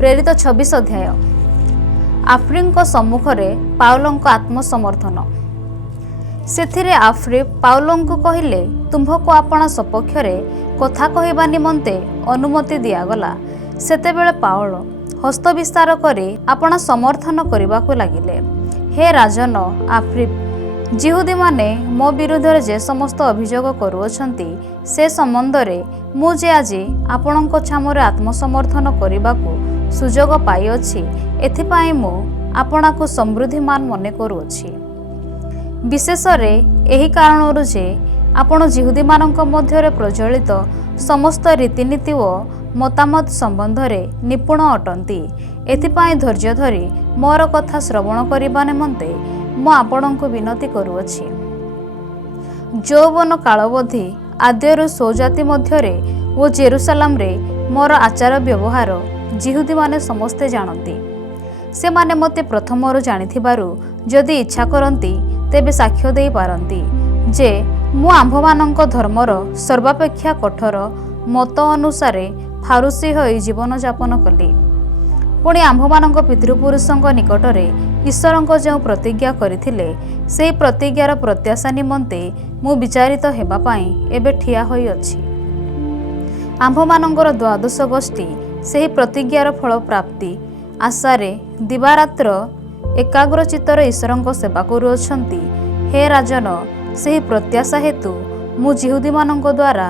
प्रेरित 26 अध्याय। आफ्रिंक सम्मुखरे पाउलंक आत्मसमर्थन। सेथिरे आफ्री पाउलंकु कहिले, तुम्भको आपण सपक्षरे कथा कहवा निमंते अनुमति दियागला। सेतेबेले पाउल हस्त विस्तार करी आपण समर्थन करबाकू लागिले। हे राजन आफ्री, जिहुदी माने मो विरुद्ध जे समस्त अभियोग करुअछंती से संबंधरे मु जे आजी आपणक छामरे आत्मसमर्थन करबाकू सुजोग पाइअछि, एथिपाई मु आपणाकू समृद्धिमान मने करुअछि। विशेषरे एही कारणरु जे आपण जिहुदी मानक मध्यरे प्रचलित समस्त रीतिनीति ओ मतामत संबंधरे निपुण अटंती। एथिपाई धैर्य धरी मोर कथा श्रवण करिबा निमंते मु आपणଙ୍କୁ विनती करुअछि। यौवन कालवधि आद्यरु स्वजाति मध्यरे ओ जेरुसालेम रे मोर आचार व्यवहार जिहुदी माने समस्ते जानती। से माने मते प्रथमरु जानिथिबारु जदि इच्छा करंती तेबे साक्ष्य देई पारंती जे मु आम्भमानंक धर्मर सर्वापेक्षा कठोर मत अनुसारे फारुसी होई जीवन यापन कली। पुणी आम्भमानंक पितृपुरुषंक निकटरे ईश्वरंक जो प्रतिज्ञा करिथिले सेही प्रतिज्ञार प्रत्याशा निमंते मु विचारित हेबा पाई एबे ठिया होई अछि। आम्भमानंकर द्वादश गोष्ठी सेही प्रतिज्ञार फल प्राप्ति आशारे दिवारात्र एकाग्र चित्तर ईश्वरंक सेवा करुअछंती। हे राजन, सेही प्रत्याशा हेतु मु जिहुदी मानंक द्वारा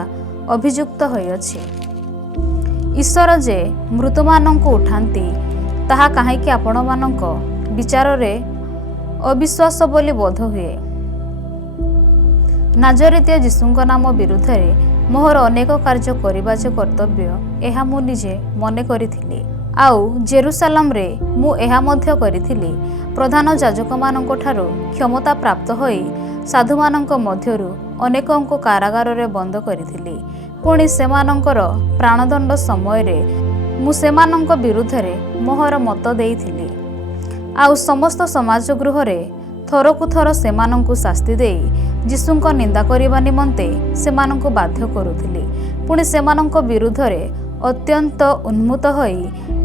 अभियुक्त होई अछि। ईश्वर जे मृतमानंकु उठांती ताहा काहेकि आपण मानंक विचार रे अविश्वास बोली बोध हुए। नाजरेतिया यीशुंक नाम विरुद्ध रे मोहर अनेक कार्य करिबा जे कर्तव्य एहा मु निजे मने करिथिली। आउ जेरुसालेम रे मु एहा मध्य करिथिली। प्रधान याजक मानंक ठारू क्षमता प्राप्त होई साधु मानंक मध्यरु अनेकंको कारागार रे बंद करिथिली। पुणी सेमानंकर प्राणदंड समय रे मु सेमानंक विरुद्ध रे मोहर मत देइथिली। आउ समस्त समाज गृह रे थरकु थर सेमानंकु शास्ति देई यीशुंक निंदा करिबा निमंते सेमानंकु बाध्य करुथिली। पुणी सेमानंक विरुद्ध रे अत्यंत उन्मुत होई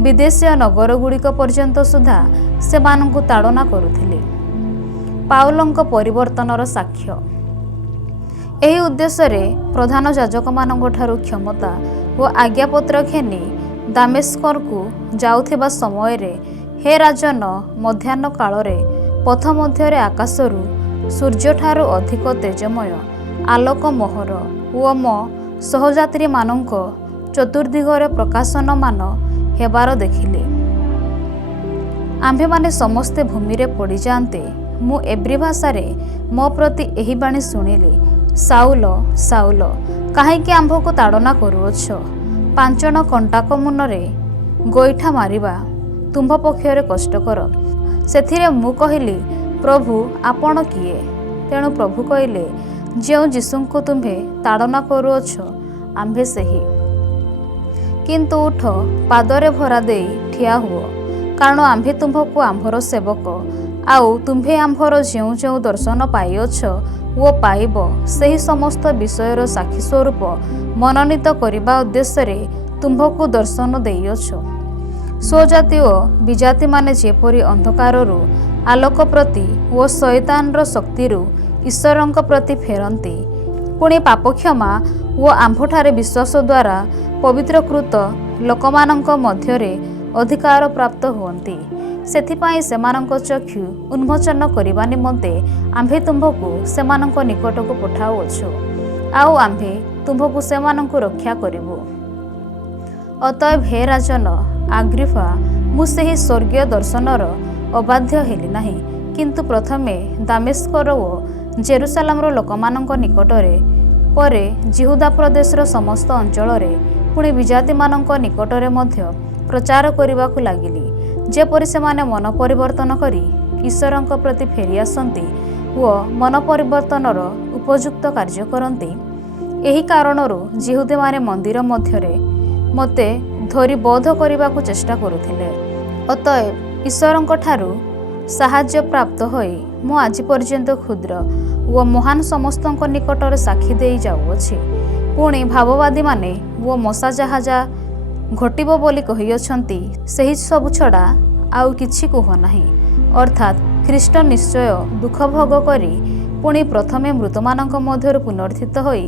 विदेशीय नगर गुड़िक पर्यंत सुधा सेमानंकु ताड़ना करुथिली। पाउलंक परिवर्तनर साक्ष्य। एही उद्देश्य रे प्रधान याजक मानंक ठारू क्षमता ओ आज्ञापत्र घेनी दामेस्कर को जाउथिबा समय रे, हे राजन, मध्याह्न काल रे पथ मध्यरे आकाशरू सूर्य ठारू अधिक तेजमय आलोक मोहर ओ मो सहयात्री मानंक चतुर्दिगरे प्रकाशनमान हेबार देखिले। आम्भे माने समस्ते भूमि रे पड़ी जाते। मु एब्री भाषा रे मो प्रति एही बाणी सुनिली, साउल साउल, काहेकि आम्भको ताड़ना करुअछ? पांचण कंटाक मुନରେ गोईठा मारिबा तुंभ पक्षरे कष्टकर। सेथिरे मु कहिली, प्रभु आपण किए? तेणु प्रभु कहिले, जो यीशुंको तुम्भे ताड़ना करुअछ आम्भे सेही। किंतु उठ, पादरे भरा देई ठिया हुओ, कारण आम्भे तुंभको आम्भर सेवक। आउ तुम्भे आम्भर जेउ जेउ दर्शन पाइअछ ओ पाइब सही समस्त विषयर साक्षी स्वरूप मनोनीत करने उद्देश्य रे तुम्भको दर्शन देइअछ। स्वजाति ओ विजाति माने जेपरि अंधकाररू आलोक प्रति ओ शैतानर शक्तिरू ईश्वरंक प्रति फेरंती, पुणी पाप क्षमा ओ आम्भठारे विश्वास द्वारा पवित्रकृत लोकमानंक मध्यरे अधिकार प्राप्त हुअन्ति। सेथिपाई सेमानंक चक्षु उन्मोचन करिबा निमंते आम्भे तुम्भको सेमानंक निकटको पठाउअछु। आउ आम्भे तुम्भको सेमानंक रक्षा करिबु। अतएव हे राजन आग्रिफा, मु सेही स्वर्गीय दर्शनर अबाध्य हेली नाही, किंतु प्रथमे दामेस्कर ओ जेरुसालेमर लोकमानंक निकटरे, परे जिहुदा प्रदेशर समस्त अंचलरे, पुणी विजाति मानंक निकटरे मध्य प्रचार करिबाकू लागिली, जेपरि सेमाने मन परिवर्तन करी ईश्वरंक प्रति फेरी आसंती ओ मन परिवर्तनर उपयुक्त कार्य करंती। एही कारणरू जिहुदी माने मंदिर मध्यरे मते धरी बोध करिबाकू चेष्टा करुथिले। अतएव ईश्वरंक ठारू साहाय्य प्राप्त होई मु आज पर्यंत क्षुद्र ओ महान समस्तंक निकटरे साक्षी देई जाउअछि। पुणी भाववादी माने ओ मशा जहाजा ଘଟିବ ବୋଲି କହିଅଛନ୍ତି ସେହି ସବୁ ଛଡ଼ା ଆଉ କିଛି କୁହ ନାହିଁ। ଅର୍ଥାତ୍ ଖ୍ରୀଷ୍ଟ ନିଶ୍ଚୟ ଦୁଃଖ ଭୋଗ କରି ପୁଣି ପ୍ରଥମେ ମୃତମାନଙ୍କ ମଧ୍ୟରୁ ପୁନରୁତ୍ଥିତ ହୋଇ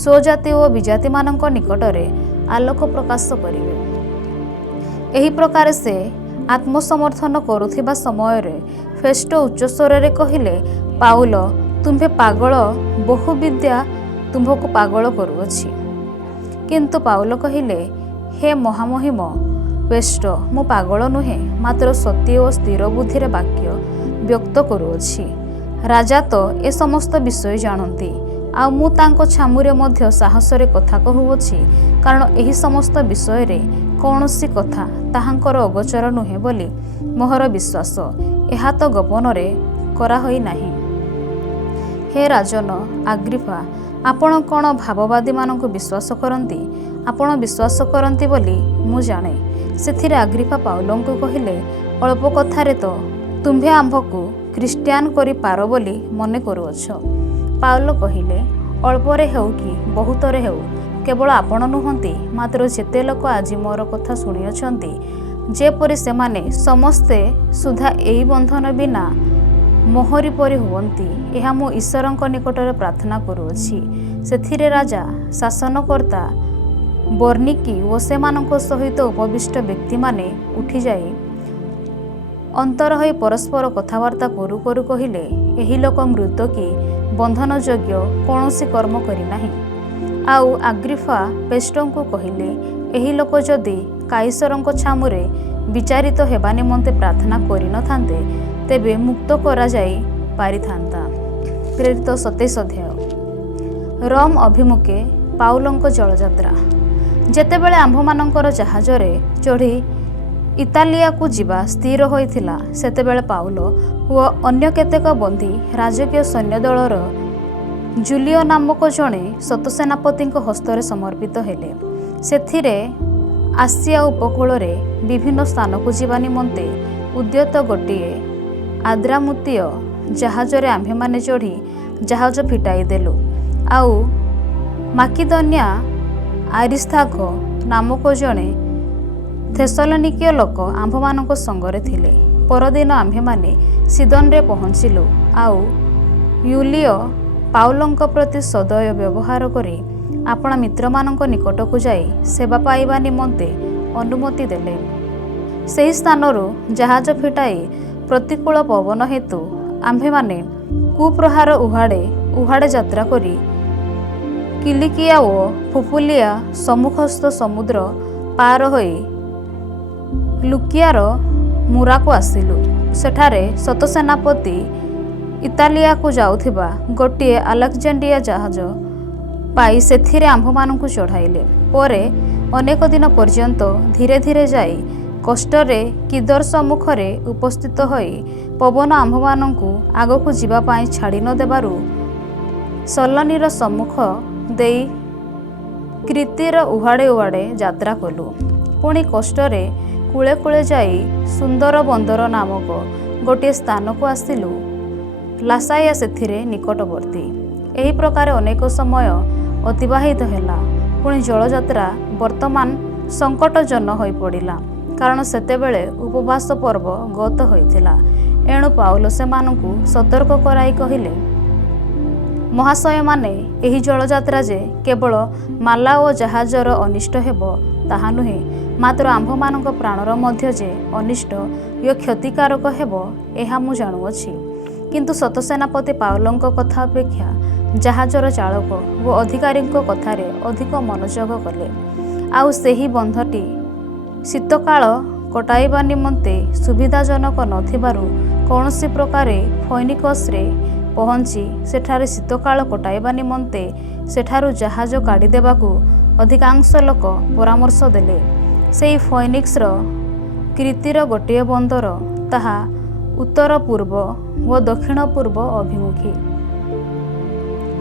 ସ୍ୱଜାତି ଓ ବିଜାତିମାନଙ୍କ ନିକଟରେ ଆଲୋକ ପ୍ରକାଶ କରିବେ। ଏହି ପ୍ରକାରେ ସେ ଆତ୍ମସମର୍ଥନ କରୁଥିବା ସମୟରେ ଫେଷ୍ଟ ଉଚ୍ଚସ୍ୱରରେ କହିଲେ, ପାଉଲ ତୁମ୍ଭେ ପାଗଳ, ବହୁ ବିଦ୍ୟା ତୁମ୍ଭକୁ ପାଗଳ କରୁଅଛି। କିନ୍ତୁ ପାଉଲ କହିଲେ, ହେ ମହାମହିମ ଫେଷ୍ଟ, ମୁଁ ପାଗଳ ନୁହେଁ, ମାତ୍ର ସତ୍ୟ ଓ ସ୍ଥିର ବୁଦ୍ଧିରେ ବାକ୍ୟ ବ୍ୟକ୍ତ କରୁଅଛି। ରାଜା ତ ଏ ସମସ୍ତ ବିଷୟ ଜାଣନ୍ତି, ଆଉ ମୁଁ ତାଙ୍କ ଛାମୁରେ ମଧ୍ୟ ସାହସରେ କଥା କହୁଅଛି, କାରଣ ଏହି ସମସ୍ତ ବିଷୟରେ କୌଣସି କଥା ତାହାଙ୍କର ଅଗୋଚର ନୁହେଁ ବୋଲି ମୋହର ବିଶ୍ୱାସ। ଏହା ତ ଗୋପନରେ କରାହୋଇ ନାହିଁ। ହେ ରାଜନ ଆଗ୍ରିପା, ଆପଣ କ'ଣ ଭାବବାଦୀମାନଙ୍କୁ ବିଶ୍ୱାସ କରନ୍ତି? ଆପଣ ବିଶ୍ୱାସ କରନ୍ତି ବୋଲି ମୁଁ ଜାଣେ। ସେଥିରେ ଆଗ୍ରିପା ପାଉଲଙ୍କୁ କହିଲେ, ଅଳ୍ପ କଥାରେ ତ ତୁମ୍ଭେ ଆମ୍ଭକୁ ଖ୍ରୀଷ୍ଟିଆନ କରିପାର ବୋଲି ମନେ କରୁଅଛ। ପାଉଲ କହିଲେ, ଅଳ୍ପରେ ହେଉ କି ବହୁତରେ ହେଉ, କେବଳ ଆପଣ ନୁହନ୍ତି, ମାତ୍ର ଯେତେ ଲୋକ ଆଜି ମୋର କଥା ଶୁଣିଅଛନ୍ତି, ଯେପରି ସେମାନେ ସମସ୍ତେ ସୁଦ୍ଧା ଏହି ବନ୍ଧନ ବିନା ମୋହରି ପରି ହୁଅନ୍ତି, ଏହା ମୁଁ ଈଶ୍ୱରଙ୍କ ନିକଟରେ ପ୍ରାର୍ଥନା କରୁଅଛି। ସେଥିରେ ରାଜା, ଶାସନକର୍ତ୍ତା, ବର୍ଣ୍ଣିକି ଓ ସେମାନଙ୍କ ସହିତ ଉପବିଷ୍ଟ ବ୍ୟକ୍ତିମାନେ ଉଠିଯାଇ ଅନ୍ତର ହୋଇ ପରସ୍ପର କଥାବାର୍ତ୍ତା କରୁ କରୁ କହିଲେ, ଏହି ଲୋକ ମୃତ କି ବନ୍ଧନଯୋଗ୍ୟ କୌଣସି କର୍ମ କରିନାହିଁ। ଆଉ ଆଗ୍ରିପା ଫେଷ୍ଟଙ୍କୁ କହିଲେ, ଏହି ଲୋକ ଯଦି କାଇସରଙ୍କ ଛାମୁରେ ବିଚାରିତ ହେବା ନିମନ୍ତେ ପ୍ରାର୍ଥନା କରିନଥାନ୍ତେ, ତେବେ ମୁକ୍ତ କରାଯାଇ ପାରିଥାନ୍ତା। ପ୍ରେରିତ 27 ଅଧ୍ୟାୟ। ରୋମ୍ ଅଭିମୁଖେ ପାଉଲଙ୍କ ଜଳଯାତ୍ରା। ଯେତେବେଳେ ଆମ୍ଭମାନଙ୍କର ଜାହାଜରେ ଚଢ଼ି ଇତାଲିଆକୁ ଯିବା ସ୍ଥିର ହୋଇଥିଲା, ସେତେବେଳେ ପାଉଲ ଓ ଅନ୍ୟ କେତେକ ବନ୍ଦୀ ରାଜକୀୟ ସୈନ୍ୟଦଳର ଜୁଲିଓ ନାମକ ଜଣେ ଶତସେନାପତିଙ୍କ ହସ୍ତରେ ସମର୍ପିତ ହେଲେ। ସେଥିରେ ଆସିଆ ଉପକୂଳରେ ବିଭିନ୍ନ ସ୍ଥାନକୁ ଯିବା ନିମନ୍ତେ ଉଦ୍ୟତ ଗୋଟିଏ ଆଦ୍ରାମୁତୀୟ ଜାହାଜରେ ଆମ୍ଭେମାନେ ଚଢ଼ି ଜାହାଜ ଫିଟାଇ ଦେଲୁ। ଆଉ ମାକିଦନିଆ ଆରିସ୍ତାର୍ଖ ନାମକ ଜଣେ ଥେସଲନିକୀୟ ଲୋକ ଆମ୍ଭମାନଙ୍କ ସଙ୍ଗରେ ଥିଲେ। ପରଦିନ ଆମ୍ଭେମାନେ ସିଦନରେ ପହଞ୍ଚିଲୁ। ଆଉ ୟୁଲିଓ ପାଉଲଙ୍କ ପ୍ରତି ସଦୟ ବ୍ୟବହାର କରି ଆପଣା ମିତ୍ରମାନଙ୍କ ନିକଟକୁ ଯାଇ ସେବା ପାଇବା ନିମନ୍ତେ ଅନୁମତି ଦେଲେ। ସେହି ସ୍ଥାନରୁ ଜାହାଜ ଫିଟାଇ ପ୍ରତିକୂଳ ପବନ ହେତୁ ଆମ୍ଭେମାନେ କୁପ୍ରହାର ଉହାଡ଼େ ଯାତ୍ରା କରି କିଲିକିଆ ଓ ପୁପୁଲିଆ ସମ୍ମୁଖସ୍ଥ ସମୁଦ୍ର ପାର ହୋଇ ଲୁକିଆର ମୁରାକୁ ଆସିଲୁ। ସେଠାରେ ଶତସେନାପତି ଇତାଲିଆକୁ ଯାଉଥିବା ଗୋଟିଏ ଆଲେକ୍ଜାଣ୍ଡ୍ରିଆ ଜାହାଜ ପାଇ ସେଥିରେ ଆମ୍ଭମାନଙ୍କୁ ଚଢ଼ାଇଲେ। ପରେ ଅନେକ ଦିନ ପର୍ଯ୍ୟନ୍ତ ଧୀରେ ଧୀରେ ଯାଇ କଷ୍ଟରେ କିଦର ସମ୍ମୁଖରେ ଉପସ୍ଥିତ ହୋଇ ପବନ ଆମ୍ଭମାନଙ୍କୁ ଆଗକୁ ଯିବା ପାଇଁ ଛାଡ଼ି ନ ଦେବାରୁ ସଲନିର ସମ୍ମୁଖ ଦେଇ କ୍ରିତିର ଉହାଡ଼େ ଯାତ୍ରା କଲୁ। ପୁଣି କଷ୍ଟରେ କୂଳେ କୂଳେ ଯାଇ ସୁନ୍ଦର ବନ୍ଦର ନାମକ ଗୋଟିଏ ସ୍ଥାନକୁ ଆସିଲୁ। ଲାସାଇଆ ସେଥିରେ ନିକଟବର୍ତ୍ତୀ। ଏହି ପ୍ରକାର ଅନେକ ସମୟ ଅତିବାହିତ ହେଲା। ପୁଣି ଜଳଯାତ୍ରା ବର୍ତ୍ତମାନ ସଙ୍କଟଜନ ହୋଇପଡ଼ିଲା, କାରଣ ସେତେବେଳେ ଉପବାସ ପର୍ବ ଗତ ହୋଇଥିଲା। ଏଣୁ ପାଉଲ ସେମାନଙ୍କୁ ସତର୍କ କରାଇ କହିଲେ, ମହାଶୟମାନେ, ଏହି ଜଳଯାତ୍ରା ଯେ କେବଳ ମାଲା ଓ ଜାହାଜର ଅନିଷ୍ଟ ହେବ ତାହା ନୁହେଁ, ମାତ୍ର ଆମ୍ଭମାନଙ୍କ ପ୍ରାଣର ମଧ୍ୟ ଯେ ଅନିଷ୍ଟ ଓ କ୍ଷତିକାରକ ହେବ, ଏହା ମୁଁ ଜାଣୁଅଛି। କିନ୍ତୁ ଶତସେନାପତି ପାଉଲଙ୍କ କଥା ଅପେକ୍ଷା ଜାହାଜର ଚାଳକ ଓ ଅଧିକାରୀଙ୍କ କଥାରେ ଅଧିକ ମନୋଯୋଗ କଲେ। ଆଉ ସେହି ବନ୍ଧଟି ଶୀତକାଳ କଟାଇବା ନିମନ୍ତେ ସୁବିଧାଜନକ ନଥିବାରୁ କୌଣସି ପ୍ରକାରେ ଫଇନିକସରେ ପହଞ୍ଚି ସେଠାରେ ଶୀତକାଳ କଟାଇବା ନିମନ୍ତେ ସେଠାରୁ ଜାହାଜ କାଢ଼ିଦେବାକୁ ଅଧିକାଂଶ ଲୋକ ପରାମର୍ଶ ଦେଲେ। ସେହି ଫଇନିକ୍ସର କ୍ରିତିର ଗୋଟିଏ ବନ୍ଦର, ତାହା ଉତ୍ତର ପୂର୍ବ ଓ ଦକ୍ଷିଣ ପୂର୍ବ ଅଭିମୁଖୀ।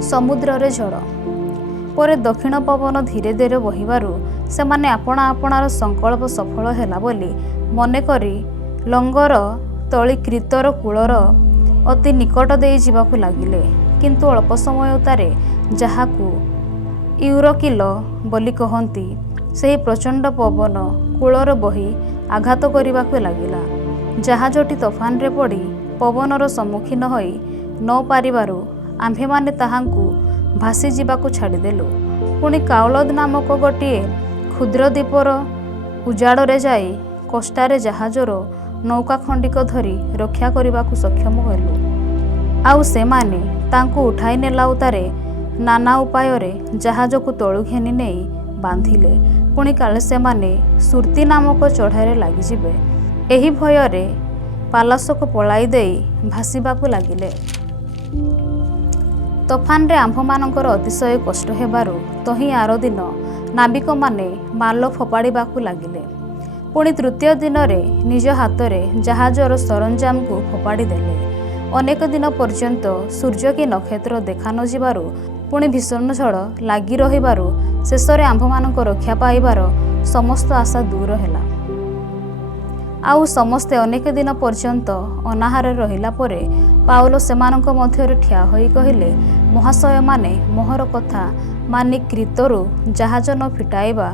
ସମୁଦ୍ରରେ ଝଡ଼। ପରେ ଦକ୍ଷିଣ ପବନ ଧୀରେ ଧୀରେ ବହିବାରୁ ସେମାନେ ଆପଣାର ସଂକଳ୍ପ ସଫଳ ହେଲା ବୋଲି ମନେକରି ଲଙ୍ଗର ତଳି କ୍ରିତର କୂଳର ଅତି ନିକଟ ଦେଇ ଯିବାକୁ ଲାଗିଲେ। କିନ୍ତୁ ଅଳ୍ପ ସମୟ ଉତ୍ତାରେ, ଯାହାକୁ ୟୁରୋକିଲ ବୋଲି କହନ୍ତି, ସେହି ପ୍ରଚଣ୍ଡ ପବନ କୂଳର ବହି ଆଘାତ କରିବାକୁ ଲାଗିଲା। ଜାହାଜଟି ତୋଫାନରେ ପଡ଼ି ପବନର ସମ୍ମୁଖୀନ ହୋଇ ନ ପାରିବାରୁ ଆମ୍ଭେମାନେ ତାହାଙ୍କୁ ଭାସିଯିବାକୁ ଛାଡ଼ିଦେଲୁ। ପୁଣି କାଉଲଦ ନାମକ ଗୋଟିଏ କ୍ଷୁଦ୍ର ଦ୍ୱୀପର ଉଜାଡ଼ରେ ଯାଇ କଷ୍ଟାରେ ଜାହାଜର ନୌକା ଖଣ୍ଡିକ ଧରି ରକ୍ଷା କରିବାକୁ ସକ୍ଷମ ହେଲୁ। ଆଉ ସେମାନେ ତାଙ୍କୁ ଉଠାଇ ନେଲା ଉତ୍ତାରେ ନାନା ଉପାୟରେ ଜାହାଜକୁ ତଳୁ ଘେନି ନେଇ ବାନ୍ଧିଲେ। ପୁଣି କାଳେ ସେମାନେ ସୁର୍ତ୍ତି ନାମକ ଚଢ଼ାରେ ଲାଗିଯିବେ, ଏହି ଭୟରେ ପାଲାସକୁ ପଳାଇ ଦେଇ ଭାସିବାକୁ ଲାଗିଲେ। ତୋଫାନରେ ଆମ୍ଭମାନଙ୍କର ଅତିଶୟ କଷ୍ଟ ହେବାରୁ ତହିଁ ଆର ଦିନ ନାବିକମାନେ ମାଲ ଫୋପାଡ଼ିବାକୁ ଲାଗିଲେ। ପୁଣି ତୃତୀୟ ଦିନରେ ନିଜ ହାତରେ ଜାହାଜର ସରଞ୍ଜାମକୁ ଫୋପାଡ଼ି ଦେଲେ। ଅନେକ ଦିନ ପର୍ଯ୍ୟନ୍ତ ସୂର୍ଯ୍ୟ କି ନକ୍ଷତ୍ର ଦେଖା ନ ଯିବାରୁ ପୁଣି ଭୀଷଣ ଝଡ଼ ଲାଗି ରହିବାରୁ ଶେଷରେ ଆମ୍ଭମାନଙ୍କ ରକ୍ଷା ପାଇବାର ସମସ୍ତ ଆଶା ଦୂର ହେଲା। ଆଉ ସମସ୍ତେ ଅନେକ ଦିନ ପର୍ଯ୍ୟନ୍ତ ଅନାହାରରେ ରହିଲା ପରେ ପାଉଲ ସେମାନଙ୍କ ମଧ୍ୟରେ ଠିଆ ହୋଇ କହିଲେ, ମହାଶୟମାନେ ମୋହର କଥା ମାନି କ୍ରିତରୁ ଜାହାଜ ନ ଫିଟାଇବା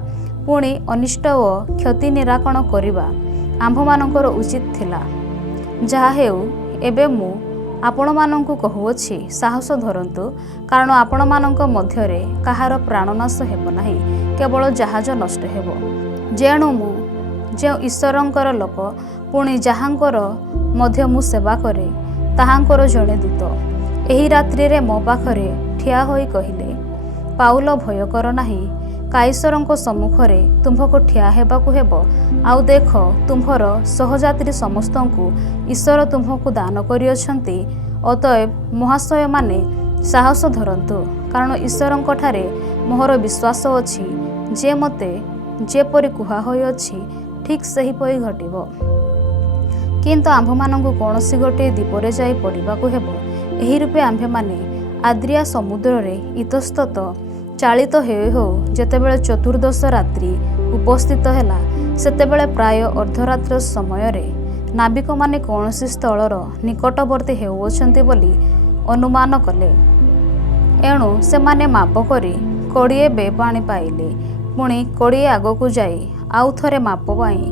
ପୁଣି ଅନିଷ୍ଟ ଓ କ୍ଷତି ନିରାକରଣ କରିବା ଆମ୍ଭମାନଙ୍କର ଉଚିତ ଥିଲା। ଯାହା ହେଉ ଏବେ ମୁଁ ଆପଣମାନଙ୍କୁ କହୁଅଛି, ସାହସ ଧରନ୍ତୁ, କାରଣ ଆପଣମାନଙ୍କ ମଧ୍ୟରେ କାହାର ପ୍ରାଣନାଶ ହେବ ନାହିଁ, କେବଳ ଜାହାଜ ନଷ୍ଟ ହେବ। ଯେଣୁ ମୁଁ ଯେଉଁ ଈଶ୍ୱରଙ୍କର ଲୋକ, ପୁଣି ଯାହାଙ୍କର ମଧ୍ୟ ମୁଁ ସେବା କରେ, ତାହାଙ୍କର ଜଣେ ଦୂତ ଏହି ରାତ୍ରିରେ ମୋ ପାଖରେ ଠିଆ ହୋଇ କହିଲେ, ପାଉଲ ଭୟ କର ନାହିଁ, କାଇସରଙ୍କ ସମ୍ମୁଖରେ ତୁମ୍ଭକୁ ଠିଆ ହେବାକୁ ହେବ। ଆଉ ଦେଖ, ତୁମ୍ଭର ସହଯାତ୍ରୀ ସମସ୍ତଙ୍କୁ ଈଶ୍ୱର ତୁମ୍ଭକୁ ଦାନ କରିଅଛନ୍ତି। ଅତଏବ ମହାଶୟମାନେ ସାହସ ଧରନ୍ତୁ, କାରଣ ଈଶ୍ୱରଙ୍କଠାରେ ମୋହର ବିଶ୍ୱାସ ଅଛି ଯେ ମୋତେ ଯେପରି କୁହା ହୋଇଅଛି ଠିକ୍ ସେହିପରି ଘଟିବ। କିନ୍ତୁ ଆମ୍ଭମାନଙ୍କୁ କୌଣସି ଗୋଟିଏ ଦ୍ୱୀପରେ ଯାଇ ପଡ଼ିବାକୁ ହେବ। ଏହି ରୂପେ ଆମ୍ଭେମାନେ ଆଦ୍ରିଆ ସମୁଦ୍ରରେ ଇତସ୍ତତ ଚାଳିତ ହେଉ ହେଉ ଯେତେବେଳେ ଚତୁର୍ଦ୍ଦଶ ରାତ୍ରି ଉପସ୍ଥିତ ହେଲା, ସେତେବେଳେ ପ୍ରାୟ ଅର୍ଦ୍ଧରାତ୍ର ସମୟରେ ନାବିକମାନେ କୌଣସି ସ୍ଥଳର ନିକଟବର୍ତ୍ତୀ ହେଉଅଛନ୍ତି ବୋଲି ଅନୁମାନ କଲେ। ଏଣୁ ସେମାନେ ମାପ କରି 20 ବେ ପାଣି ପାଇଲେ। ପୁଣି 20 ଆଗକୁ ଯାଇ ଆଉ ଥରେ ମାପ ପାଇଁ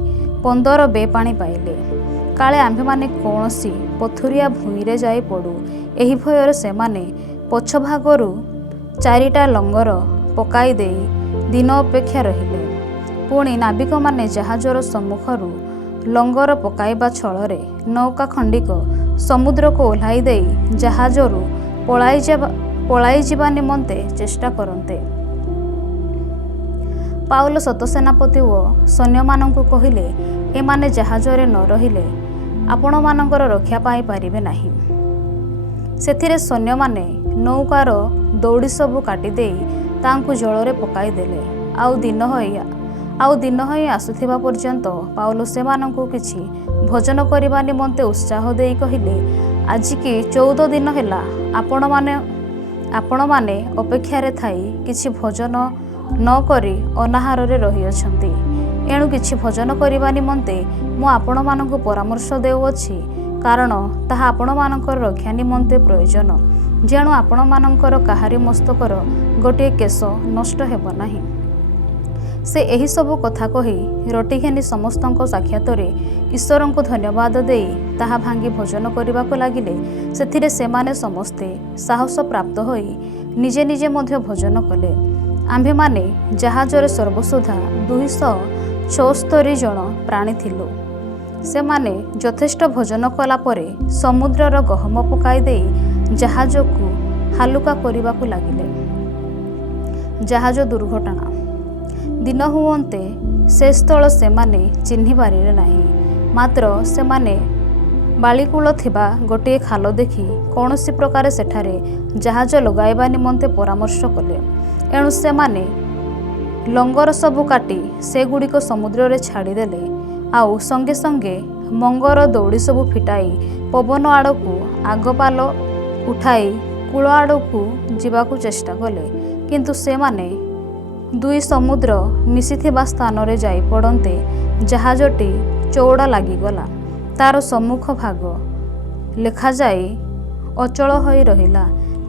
15 ବେ ପାଣି ପାଇଲେ। କାଳେ ଆମ୍ଭେମାନେ କୌଣସି ପଥୁରିଆ ଭୂଇଁରେ ଯାଇ ପଡ଼ୁ, ଏହି ଭୟରେ ସେମାନେ ପଛଭାଗରୁ 4ଟା ଲଙ୍ଗର ପକାଇ ଦେଇ ଦିନ ଅପେକ୍ଷା ରହିଲେ। ପୁଣି ନାବିକମାନେ ଜାହାଜର ସମ୍ମୁଖରୁ ଲଙ୍ଗର ପକାଇବା ଛଳରେ ନୌକା ଖଣ୍ଡିକ ସମୁଦ୍ରକୁ ଓହ୍ଲାଇ ଦେଇ ଜାହାଜରୁ ପଳାଇ ଯିବା ନିମନ୍ତେ ଚେଷ୍ଟା କରନ୍ତେ। ପାଉଲ ଶତସେନାପତି ଓ ସୈନ୍ୟମାନଙ୍କୁ କହିଲେ, ଏମାନେ ଜାହାଜରେ ନ ରହିଲେ ଆପଣମାନଙ୍କର ରକ୍ଷା ପାଇପାରିବେ ନାହିଁ। ସେଥିରେ ସୈନ୍ୟମାନେ ନୌକାର ଦଉଡ଼ି ସବୁ କାଟିଦେଇ ତାଙ୍କୁ ଜଳରେ ପକାଇଦେଲେ। ଆଉ ଦିନ ହୋଇ ଆସୁଥିବା ପର୍ଯ୍ୟନ୍ତ ପାଉଲ ସେମାନଙ୍କୁ କିଛି ଭୋଜନ କରିବା ନିମନ୍ତେ ଉତ୍ସାହ ଦେଇ କହିଲେ, ଆଜିକି 14 ଦିନ ହେଲା ଆପଣମାନେ ଅପେକ୍ଷାରେ ଥାଇ କିଛି ଭୋଜନ ନ କରି ଅନାହାରରେ ରହିଅଛନ୍ତି। ଏଣୁ କିଛି ଭୋଜନ କରିବା ନିମନ୍ତେ ମୁଁ ଆପଣମାନଙ୍କୁ ପରାମର୍ଶ ଦେଉଅଛି, କାରଣ ତାହା ଆପଣମାନଙ୍କର ରକ୍ଷା ନିମନ୍ତେ ପ୍ରୟୋଜନ। ଯେଣୁ ଆପଣମାନଙ୍କର କାହାରି ମସ୍ତକର ଗୋଟିଏ କେଶ ନଷ୍ଟ ହେବ ନାହିଁ। ସେ ଏହିସବୁ କଥା କହି ରୋଟି ଘେନି ସମସ୍ତଙ୍କ ସାକ୍ଷାତରେ ଈଶ୍ୱରଙ୍କୁ ଧନ୍ୟବାଦ ଦେଇ ତାହା ଭାଙ୍ଗି ଭୋଜନ କରିବାକୁ ଲାଗିଲେ। ସେଥିରେ ସେମାନେ ସମସ୍ତେ ସାହସ ପ୍ରାପ୍ତ ହୋଇ ନିଜେ ନିଜେ ମଧ୍ୟ ଭୋଜନ କଲେ। ଆମ୍ଭେମାନେ ଜାହାଜରେ ସର୍ବସୁଦ୍ଧା 276 ଜଣ ପ୍ରାଣୀ ଥିଲୁ। ସେମାନେ ଯଥେଷ୍ଟ ଭୋଜନ କଲା ପରେ ସମୁଦ୍ରର ଗହମ ପକାଇ ଦେଇ ଜାହାଜକୁ ହାଲୁକା କରିବାକୁ ଲାଗିଲେ। ଜାହାଜ ଦୁର୍ଘଟଣା। ଦିନ ହୁଅନ୍ତେ ସେ ସ୍ଥଳ ସେମାନେ ଚିହ୍ନି ପାରିଲେ ନାହିଁ। ମାତ୍ର ସେମାନେ ବାଳିକୂଳ ଥିବା ଗୋଟିଏ ଖାଲ ଦେଖି କୌଣସି ପ୍ରକାରେ ସେଠାରେ ଜାହାଜ ଲଗାଇବା ନିମନ୍ତେ ପରାମର୍ଶ କଲେ। ଏଣୁ ସେମାନେ ଲଙ୍ଗର ସବୁ କାଟି ସେଗୁଡ଼ିକ ସମୁଦ୍ରରେ ଛାଡ଼ିଦେଲେ। ଆଉ ସଙ୍ଗେ ସଙ୍ଗେ ମଙ୍ଗର ଦଉଡ଼ି ସବୁ ଫିଟାଇ ପବନ ଆଡ଼କୁ ଆଗପାଲ ଉଠାଇ କୂଳ ଆଡ଼କୁ ଯିବାକୁ ଚେଷ୍ଟା କଲେ। କିନ୍ତୁ ସେମାନେ 2 ସମୁଦ୍ର ମିଶିଥିବା ସ୍ଥାନରେ ଯାଇ ପଡ଼ନ୍ତେ ଜାହାଜଟି ଚଉଡ଼ା ଲାଗିଗଲା। ତାର ସମ୍ମୁଖ ଭାଗ ଲେଖାଯାଇ ଅଚଳ ହୋଇ ରହିଲା,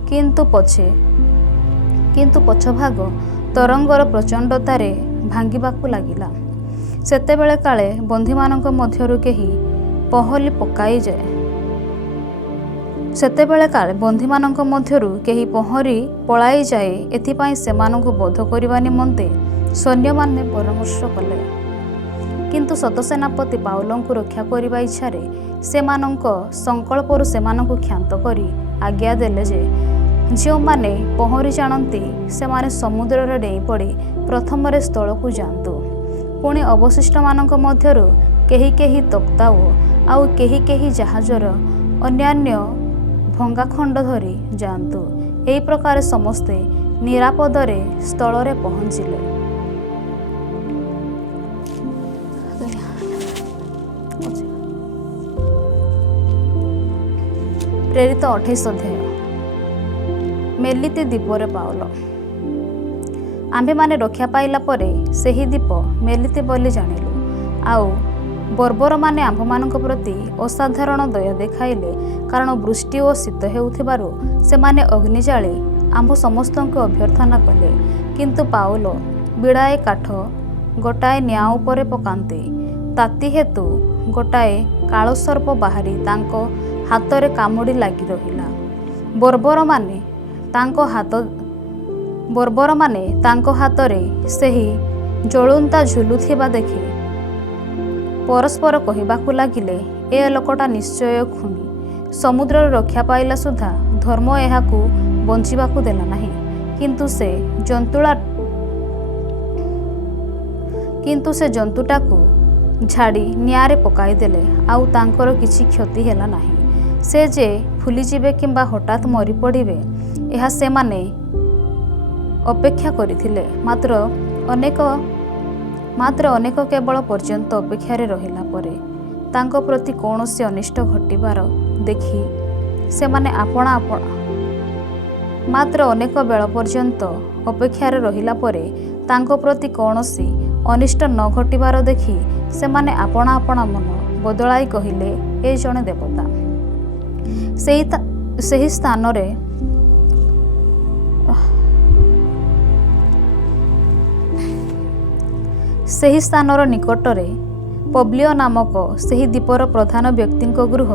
କିନ୍ତୁ ପଛଭାଗ ତରଙ୍ଗର ପ୍ରଚଣ୍ଡତାରେ ଭାଙ୍ଗିବାକୁ ଲାଗିଲା। ସେତେବେଳେ କାଳେ ବନ୍ଧୀମାନଙ୍କ ମଧ୍ୟରୁ କେହି ପହଲି ପକାଇଯାଏ ସେତେବେଳେ କାଳେ ବନ୍ଧୀମାନଙ୍କ ମଧ୍ୟରୁ କେହି ପହଁରି ପଳାଇଯାଏ, ଏଥିପାଇଁ ସେମାନଙ୍କୁ ବଧ କରିବା ନିମନ୍ତେ ସୈନ୍ୟମାନେ ପରାମର୍ଶ କଲେ। କିନ୍ତୁ ସତସେନାପତି ପାଉଲଙ୍କୁ ରକ୍ଷା କରିବା ଇଚ୍ଛାରେ ସେମାନଙ୍କ ସଂକଳ୍ପରୁ ସେମାନଙ୍କୁ କ୍ଷାନ୍ତ କରି ଆଜ୍ଞା ଦେଲେ ଯେ ଯେଉଁମାନେ ପହଁରି ଜାଣନ୍ତି ସେମାନେ ସମୁଦ୍ରରେ ଡେଇଁପଡ଼ି ପ୍ରଥମରେ ସ୍ଥଳକୁ ଯାଆନ୍ତୁ। ପୁଣି ଅବଶିଷ୍ଟମାନଙ୍କ ମଧ୍ୟରୁ କେହି କେହି ତକ୍ତା ଓ ଆଉ କେହି କେହି ଜାହାଜର ଅନ୍ୟାନ୍ୟ ଭଙ୍ଗାଖଣ୍ଡ ଧରି ଯାଆନ୍ତୁ। ଏହି ପ୍ରକାର ସମସ୍ତେ ନିରାପଦରେ ସ୍ଥଳରେ ପହଞ୍ଚିଲେ। ପ୍ରେରିତ 28 ଅଧ୍ୟାୟ। ମେଲିତି ଦ୍ୱୀପରେ ପାଉଲ। ଆମ୍ଭେମାନେ ରକ୍ଷା ପାଇଲା ପରେ ସେହି ଦ୍ୱୀପ ମେଲିତି ବୋଲି ଜାଣିଲୁ। ଆଉ ବର୍ବରମାନେ ଆମ୍ଭମାନଙ୍କ ପ୍ରତି ଅସାଧାରଣ ଦୟା ଦେଖାଇଲେ, କାରଣ ବୃଷ୍ଟି ଓ ଶୀତ ହେଉଥିବାରୁ ସେମାନେ ଅଗ୍ନି ଜାଳି ଆମ୍ଭ ସମସ୍ତଙ୍କୁ ଅଭ୍ୟର୍ଥନା କଲେ। କିନ୍ତୁ ପାଉଲ ବିଡ଼ାଏ କାଠ ଗୋଟାଏ ନିଆଁ ଉପରେ ପକାନ୍ତି, ତାତି ହେତୁ ଗୋଟାଏ କାଳସର୍ପ ବାହାରି ତାଙ୍କ ହାତରେ କାମୁଡ଼ି ଲାଗି ରହିଲା। ବର୍ବରମାନେ ତାଙ୍କ ହାତରେ ସେହି ଜଳୁନ୍ତା ଝୁଲୁଥିବା ଦେଖି ପରସ୍ପର କହିବାକୁ ଲାଗିଲେ, ଏ ଲୋକଟା ନିଶ୍ଚୟ ଖୁନି। ସମୁଦ୍ରରେ ରକ୍ଷା ପାଇଲା ସୁଦ୍ଧା ଧର୍ମ ଏହାକୁ ବଞ୍ଚିବାକୁ ଦେଲା ନାହିଁ। କିନ୍ତୁ ସେ ଜନ୍ତୁଟାକୁ ଝାଡ଼ି ନିଆଁରେ ପକାଇଦେଲେ, ଆଉ ତାଙ୍କର କିଛି କ୍ଷତି ହେଲା ନାହିଁ। ସେ ଯେ ଫୁଲିଯିବେ କିମ୍ବା ହଠାତ୍ ମରିପଡ଼ିବେ ଏହା ସେମାନେ ଅପେକ୍ଷା କରିଥିଲେ। ମାତ୍ର ଅନେକ କେବଳ ପର୍ଯ୍ୟନ୍ତ ଅପେକ୍ଷାରେ ରହିଲା ପରେ ତାଙ୍କ ପ୍ରତି କୌଣସି ଅନିଷ୍ଟ ଘଟିବାର ଦେଖି ସେମାନେ ମାତ୍ର ଅନେକ ବେଳ ପର୍ଯ୍ୟନ୍ତ ଅପେକ୍ଷାରେ ରହିଲା ପରେ ତାଙ୍କ ପ୍ରତି କୌଣସି ଅନିଷ୍ଟ ନ ଘଟିବାର ଦେଖି ସେମାନେ ଆପଣା ମନ ବଦଳାଇ କହିଲେ, ଏ ଜଣେ ଦେବତା। ସେହି ସ୍ଥାନର ନିକଟରେ ପବ୍ଲିୟ ନାମକ ସେହି ଦ୍ୱୀପର ପ୍ରଧାନ ବ୍ୟକ୍ତିଙ୍କ ଗୃହ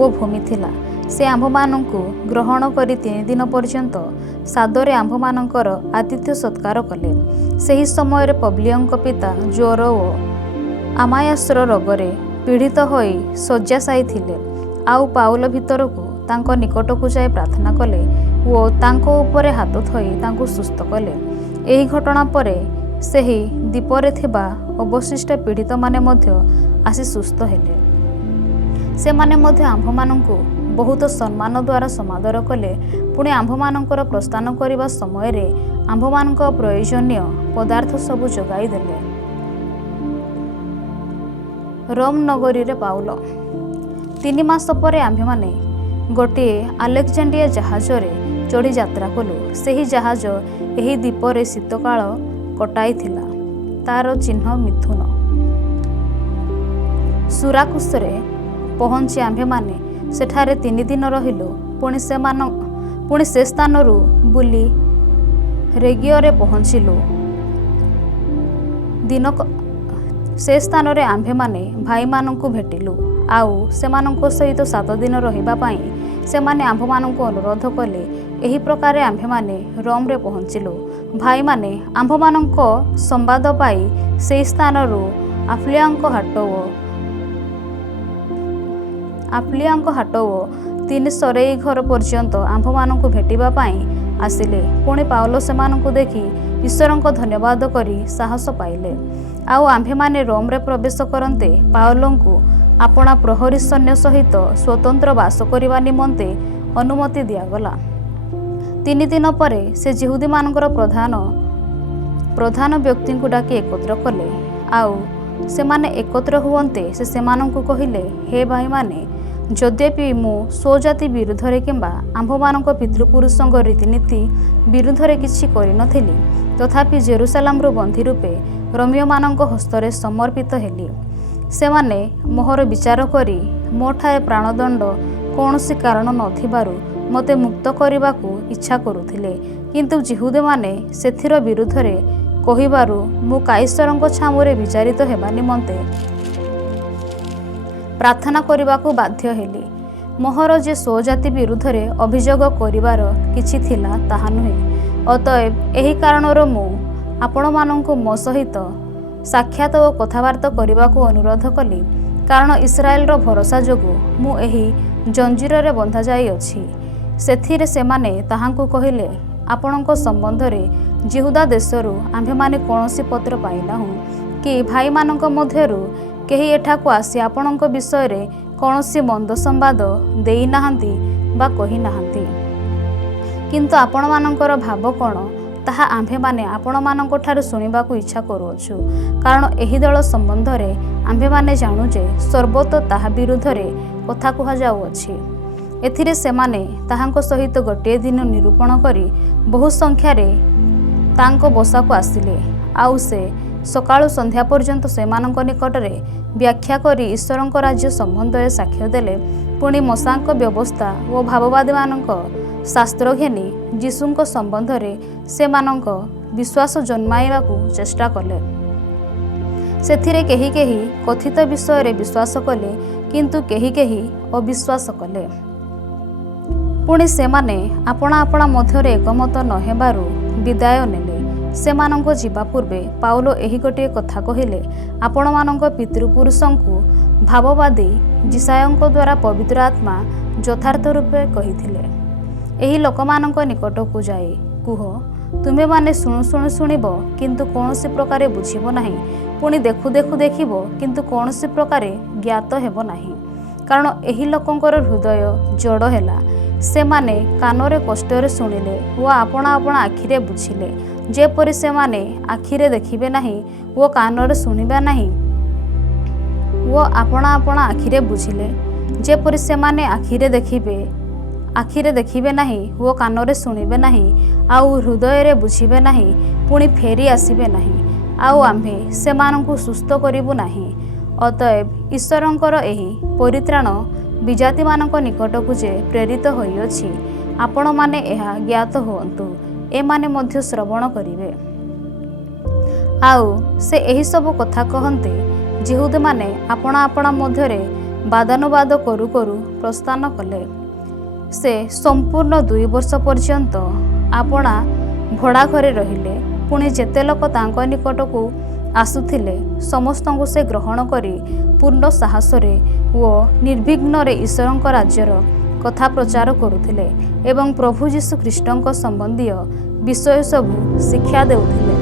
ଓ ଭୂମି ଥିଲା। ସେ ଆମ୍ଭମାନଙ୍କୁ ଗ୍ରହଣ କରି 3 ଦିନ ପର୍ଯ୍ୟନ୍ତ ସାଦରେ ଆମ୍ଭମାନଙ୍କର ଆତିଥ୍ୟ ସତ୍କାର କଲେ। ସେହି ସମୟରେ ପବ୍ଲିୟଙ୍କ ପିତା ଜ୍ୱର ଓ ଆମାୟସର ରୋଗରେ ପୀଡ଼ିତ ହୋଇ ଶଯ୍ୟାଶାୟୀ ଥିଲେ। ଆଉ ପାଉଲ ଭିତରକୁ ତାଙ୍କ ନିକଟକୁ ଯାଇ ପ୍ରାର୍ଥନା କଲେ ଓ ତାଙ୍କ ଉପରେ ହାତ ଥୋଇ ତାଙ୍କୁ ସୁସ୍ଥ କଲେ। ଏହି ଘଟଣା ପରେ ସେହି ଦ୍ୱୀପରେ ଥିବା ଅବଶିଷ୍ଟ ପୀଡ଼ିତମାନେ ମଧ୍ୟ ଆସି ସୁସ୍ଥ ହେଲେ। ସେମାନେ ମଧ୍ୟ ଆମ୍ଭମାନଙ୍କୁ ବହୁତ ସମ୍ମାନ ଦ୍ୱାରା ସମାଦର କଲେ। ପୁଣି ଆମ୍ଭମାନଙ୍କର ପ୍ରସ୍ଥାନ କରିବା ସମୟରେ ଆମ୍ଭମାନଙ୍କ ପ୍ରୟୋଜନୀୟ ପଦାର୍ଥ ସବୁ ଯୋଗାଇ ଦେଲେ। ରୋମ୍ ନଗରୀରେ ପାଉଲ। 3 ମାସ ପରେ ଆମ୍ଭେମାନେ ଗୋଟିଏ ଆଲେକ୍ଜାଣ୍ଡିଆ ଜାହାଜରେ ଚଢ଼ି ଯାତ୍ରା କଲୁ। ସେହି ଜାହାଜ ଏହି ଦ୍ୱୀପରେ ଶୀତକାଳ କଟାଇଥିଲା। ତାର ଚିହ୍ନ ମିଥୁନ। ସୁରାକୁସରେ ପହଞ୍ଚି ଆମ୍ଭେମାନେ ସେଠାରେ 3 ଦିନ ରହିଲୁ। ପୁଣି ସେ ସ୍ଥାନରୁ ବୁଲି ରେଗିଓରେ ପହଞ୍ଚିଲୁ। ସେ ସ୍ଥାନରେ ଆମ୍ଭେମାନେ ଭାଇମାନଙ୍କୁ ଭେଟିଲୁ। ଆଉ ସେମାନଙ୍କ ସହିତ 7 ଦିନ ରହିବା ପାଇଁ ସେମାନେ ଆମ୍ଭମାନଙ୍କୁ ଅନୁରୋଧ କଲେ। ଏହି ପ୍ରକାରେ ଆମ୍ଭେମାନେ ରୋମରେ ପହଞ୍ଚିଲୁ। ଭାଇମାନେ ଆମ୍ଭମାନଙ୍କ ସମ୍ବାଦ ପାଇ ସେହି ସ୍ଥାନରୁ ଆପ୍ଲିୟାଙ୍କ ହାଟ ଓ 3 ସରେଇ ଘର ପର୍ଯ୍ୟନ୍ତ ଆମ୍ଭମାନଙ୍କୁ ଭେଟିବା ପାଇଁ ଆସିଲେ। ପୁଣି ପାଉଲ ସେମାନଙ୍କୁ ଦେଖି ଈଶ୍ୱରଙ୍କ ଧନ୍ୟବାଦ କରି ସାହସ ପାଇଲେ। ଆଉ ଆମ୍ଭେମାନେ ରୋମରେ ପ୍ରବେଶ କରନ୍ତେ ପାଉଲଙ୍କୁ ଆପଣା ପ୍ରହରୀ ସୈନ୍ୟ ସହିତ ସ୍ୱତନ୍ତ୍ର ବାସ କରିବା ନିମନ୍ତେ ଅନୁମତି ଦିଆଗଲା। 3 ଦିନ ପରେ ସେ ଯିହୁଦୀମାନଙ୍କର ପ୍ରଧାନ ବ୍ୟକ୍ତିଙ୍କୁ ଡାକି ଏକତ୍ର କଲେ। ଆଉ ସେମାନେ ଏକତ୍ର ହୁଅନ୍ତେ ସେ ସେମାନଙ୍କୁ କହିଲେ, ହେ ଭାଇମାନେ, ଯଦ୍ୟପି ମୁଁ ସ୍ୱଜାତି ବିରୁଦ୍ଧରେ କିମ୍ବା ଆମ୍ଭମାନଙ୍କ ପିତୃପୁରୁଷଙ୍କ ରୀତିନୀତି ବିରୁଦ୍ଧରେ କିଛି କରିନଥିଲି, ତଥାପି ଜେରୁସାଲେମରୁ ବନ୍ଦୀ ରୂପେ ରୋମୀୟମାନଙ୍କ ହସ୍ତରେ ସମର୍ପିତ ହେଲି। ସେମାନେ ମୋହର ବିଚାର କରି ମୋଠାରେ ପ୍ରାଣଦଣ୍ଡ କୌଣସି କାରଣ ନଥିବାରୁ ମୋତେ ମୁକ୍ତ କରିବାକୁ ଇଚ୍ଛା କରୁଥିଲେ। କିନ୍ତୁ ଯିହୁଦୀମାନେ ସେଥିର ବିରୁଦ୍ଧରେ କହିବାରୁ ମୁଁ କାଇସରଙ୍କ ଛାମୁରେ ବିଚାରିତ ହେବା ନିମନ୍ତେ ପ୍ରାର୍ଥନା କରିବାକୁ ବାଧ୍ୟ ହେଲି। ମୋହର ଯେ ସ୍ୱଜାତି ବିରୁଦ୍ଧରେ ଅଭିଯୋଗ କରିବାର କିଛି ଥିଲା ତାହା ନୁହେଁ। ଅତଏବ ଏହି କାରଣରୁ ମୁଁ ଆପଣମାନଙ୍କୁ ମୋ ସହିତ ସାକ୍ଷାତ ଓ କଥାବାର୍ତ୍ତା କରିବାକୁ ଅନୁରୋଧ କଲି, କାରଣ ଇସ୍ରାଏଲର ଭରସା ଯୋଗୁଁ ମୁଁ ଏହି ଜଞ୍ଜିରରେ ବନ୍ଧାଯାଇଅଛି। ସେଥିରେ ସେମାନେ ତାହାଙ୍କୁ କହିଲେ, ଆପଣଙ୍କ ସମ୍ବନ୍ଧରେ ଜିହୁଦା ଦେଶରୁ ଆମ୍ଭେମାନେ କୌଣସି ପତ୍ର ପାଇନାହୁଁ କି ଭାଇମାନଙ୍କ ମଧ୍ୟରୁ କେହି ଏଠାକୁ ଆସି ଆପଣଙ୍କ ବିଷୟରେ କୌଣସି ମନ୍ଦ ସମ୍ବାଦ ଦେଇନାହାନ୍ତି ବା କହିନାହାନ୍ତି। କିନ୍ତୁ ଆପଣମାନଙ୍କର ଭାବ କ'ଣ ତାହା ଆମ୍ଭେମାନେ ଆପଣମାନଙ୍କଠାରୁ ଶୁଣିବାକୁ ଇଚ୍ଛା କରୁଅଛୁ, କାରଣ ଏହି ଦଳ ସମ୍ବନ୍ଧରେ ଆମ୍ଭେମାନେ ଜାଣୁ ଯେ ସର୍ବତ୍ର ତାହା ବିରୁଦ୍ଧରେ କଥା କୁହାଯାଉଅଛି। ଏଥିରେ ସେମାନେ ତାହାଙ୍କ ସହିତ ଗୋଟିଏ ଦିନ ନିରୂପଣ କରି ବହୁ ସଂଖ୍ୟାରେ ତାଙ୍କ ବସାକୁ ଆସିଲେ। ଆଉ ସେ ସକାଳୁ ସନ୍ଧ୍ୟା ପର୍ଯ୍ୟନ୍ତ ସେମାନଙ୍କ ନିକଟରେ ବ୍ୟାଖ୍ୟା କରି ଈଶ୍ୱରଙ୍କ ରାଜ୍ୟ ସମ୍ବନ୍ଧରେ ସାକ୍ଷ୍ୟ ଦେଲେ। ପୁଣି ମୋଶାଙ୍କ ବ୍ୟବସ୍ଥା ଓ ଭାବବାଦୀମାନଙ୍କ ଶାସ୍ତ୍ର ଘେନି ଯୀଶୁଙ୍କ ସମ୍ବନ୍ଧରେ ସେମାନଙ୍କ ବିଶ୍ୱାସ ଜନ୍ମାଇବାକୁ ଚେଷ୍ଟା କଲେ। ସେଥିରେ କେହି କେହି କଥିତ ବିଷୟରେ ବିଶ୍ୱାସ କଲେ, କିନ୍ତୁ କେହି କେହି ଅବିଶ୍ୱାସ କଲେ। ପୁଣି ସେମାନେ ଆପଣା ଆପଣା ମଧ୍ୟରେ ଏକମତ ନ ହେବାରୁ ବିଦାୟ ନେଲେ। ସେମାନଙ୍କ ଯିବା ପୂର୍ବେ ପାଉଲ ଏହି ଗୋଟିଏ କଥା କହିଲେ, ଆପଣମାନଙ୍କ ପିତୃପୁରୁଷଙ୍କୁ ଭାବବାଦୀ ଯିଶାୟଙ୍କ ଦ୍ୱାରା ପବିତ୍ର ଆତ୍ମା ଯଥାର୍ଥ ରୂପେ କହିଥିଲେ, ଏହି ଲୋକମାନଙ୍କ ନିକଟକୁ ଯାଇ କୁହ, ତୁମେମାନେ ଶୁଣିବ କିନ୍ତୁ କୌଣସି ପ୍ରକାରେ ବୁଝିବ ନାହିଁ, ପୁଣି ଦେଖୁ ଦେଖୁ ଦେଖିବ କିନ୍ତୁ କୌଣସି ପ୍ରକାରେ ଜ୍ଞାତ ହେବ ନାହିଁ। କାରଣ ଏହି ଲୋକଙ୍କର ହୃଦୟ ଜଡ଼ ହେଲା। ସେମାନେ କାନରେ କଷ୍ଟରେ ଶୁଣିଲେ ଓ ଆପଣା ଆପଣା ଆଖିରେ ବୁଝିଲେ, ଯେପରି ସେମାନେ ଆଖିରେ ଦେଖିବେ ନାହିଁ ଓ କାନରେ ଶୁଣିବେ ନାହିଁ, ଓ ଆପଣା ଆପଣା ଆଖିରେ ବୁଝିଲେ, ଯେପରି ସେମାନେ ଆଖିରେ ଦେଖିବେ ନାହିଁ ଓ କାନରେ ଶୁଣିବେ ନାହିଁ, ଆଉ ହୃଦୟରେ ବୁଝିବେ ନାହିଁ, ପୁଣି ଫେରି ଆସିବେ ନାହିଁ, ଆଉ ଆମ୍ଭେ ସେମାନଙ୍କୁ ସୁସ୍ଥ କରିବୁ ନାହିଁ। ଅତଏବ ଈଶ୍ୱରଙ୍କର ଏହି ପରିତ୍ରାଣ ବିଜାତିମାନଙ୍କ ନିକଟକୁ ଯେ ପ୍ରେରିତ ହୋଇଅଛି, ଆପଣମାନେ ଏହା ଜ୍ଞାତ ହୁଅନ୍ତୁ, ଏମାନେ ମଧ୍ୟ ଶ୍ରବଣ କରିବେ। ଆଉ ସେ ଏହିସବୁ କଥା କହନ୍ତେ ଯିହୁଦୀମାନେ ଆପଣା ଆପଣା ମଧ୍ୟରେ ବାଦାନୁବାଦ କରୁ କରୁ ପ୍ରସ୍ଥାନ କଲେ। ସେ ସମ୍ପୂର୍ଣ୍ଣ 2 ବର୍ଷ ପର୍ଯ୍ୟନ୍ତ ଆପଣା ଭଡ଼ା ଘରେ ରହିଲେ। ପୁଣି ଯେତେ ଲୋକ ତାଙ୍କ ନିକଟକୁ ଆସୁଥିଲେ ସମସ୍ତଙ୍କୁ ସେ ଗ୍ରହଣ କରି ପୂର୍ଣ୍ଣ ସାହସରେ ଓ ନିର୍ବିଘ୍ନରେ ଈଶ୍ୱରଙ୍କ ରାଜ୍ୟର କଥା ପ୍ରଚାର କରୁଥିଲେ ଏବଂ ପ୍ରଭୁ ଯୀଶୁ ଖ୍ରୀଷ୍ଟଙ୍କ ସମ୍ବନ୍ଧୀୟ ବିଷୟ ସବୁ ଶିକ୍ଷା ଦେଉଥିଲେ।